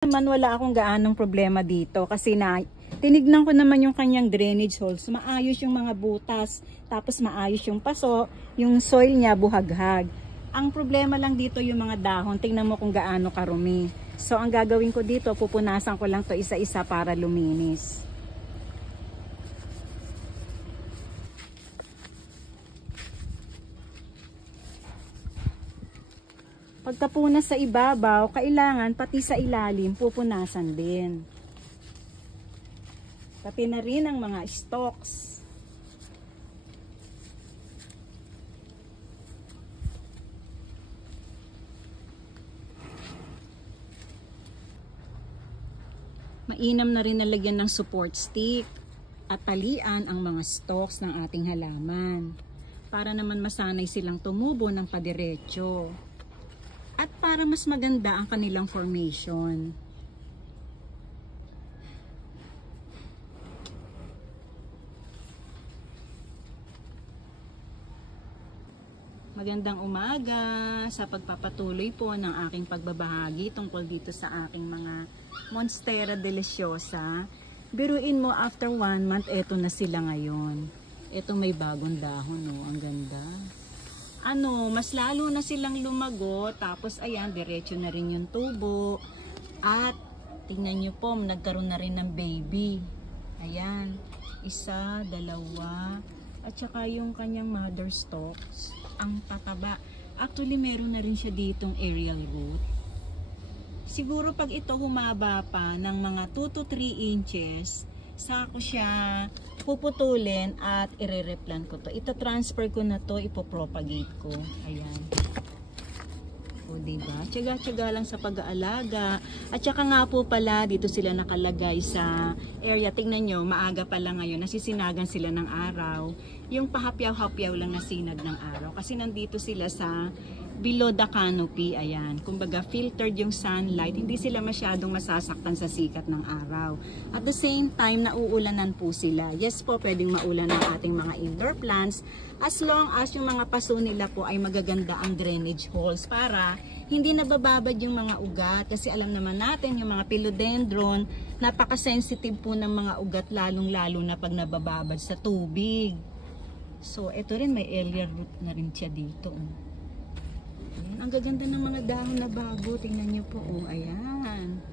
Naman wala akong gaanong problema dito kasi tinignan ko naman yung kanyang drainage holes. Maayos yung mga butas, tapos maayos yung paso, yung soil niya buhaghag. Ang problema lang dito yung mga dahon. Tingnan mo kung gaano karumi. So ang gagawin ko dito, pupunasan ko lang to isa-isa para luminis. Pagkapunas sa ibabaw, kailangan pati sa ilalim pupunasan din. Pati na rin ang mga stalks. Mainam na rin nalagyan ng support stick at talian ang mga stalks ng ating halaman para naman masanay silang tumubo ng padiretso at para mas maganda ang kanilang formation. Magandang umaga sa pagpapatuloy po ng aking pagbabahagi tungkol dito sa aking mga Monstera Deliciosa. Biruin mo after 1 month, eto na sila ngayon. Eto may bagong dahon, no? Ang ganda. Mas lalo na silang lumago, tapos ayan, diretso na rin yung tubo. At tingnan nyo po, nagkaroon na rin ng baby. Ayan, 1, 2, at saka yung kanyang mother stalks. Ang tataba. Actually, meron na rin siya ditong aerial root. Siguro pag ito humaba pa ng mga 2 to 3 inches, saka ko siya puputulin at ire-replant ko to. Ito-transfer ko na to, ipopropagate ko. Ayan. O, diba? Tiyaga-tiyaga lang sa pag-aalaga. At saka nga po pala, dito sila nakalagay sa area. Tingnan nyo, maaga pala ngayon. Nasisinagan sila ng araw. Yung pahapyaw-hapyaw lang na sinag ng araw. Kasi nandito sila sa below the canopy. Ayan. Kumbaga, filtered yung sunlight. Hindi sila masyadong masasaktan sa sikat ng araw. At the same time, nauulanan po sila. Yes po, pwedeng maulan ang ating mga indoor plants. As long as yung mga paso nila po ay magaganda ang drainage holes para hindi nabababad yung mga ugat. Kasi alam naman natin yung mga philodendron, napaka-sensitive po ng mga ugat lalong-lalo na pag nabababad sa tubig. So, ito rin may aerial root na rin siya dito. Ayan, ang gaganda ng mga dahon na bago. Tingnan nyo po. Oh, ayan.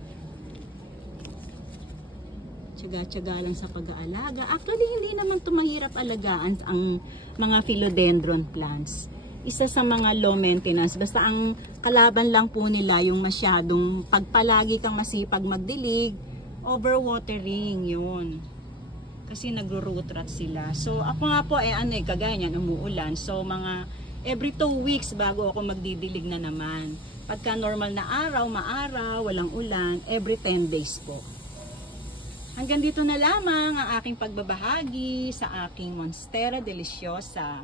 Tiyaga-tiyaga lang sa pag-aalaga. Actually, hindi naman ito mahirap alagaan ang mga philodendron plants. Isa sa mga low maintenance. Basta ang kalaban lang po nila yung masyadong pagpalagi kang masipag magdilig, overwatering yun. Kasi nagro-root rot sila. So, ako nga po, kagaya niyan, umuulan. So, mga every 2 weeks bago ako magdidilig na naman. Pagka normal na araw, maaraw, walang ulan, every 10 days po. Hanggang dito na lamang ang aking pagbabahagi sa aking Monstera Deliciosa.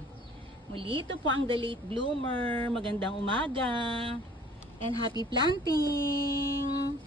Muli, ito po ang The Late Bloomer. Magandang umaga and happy planting!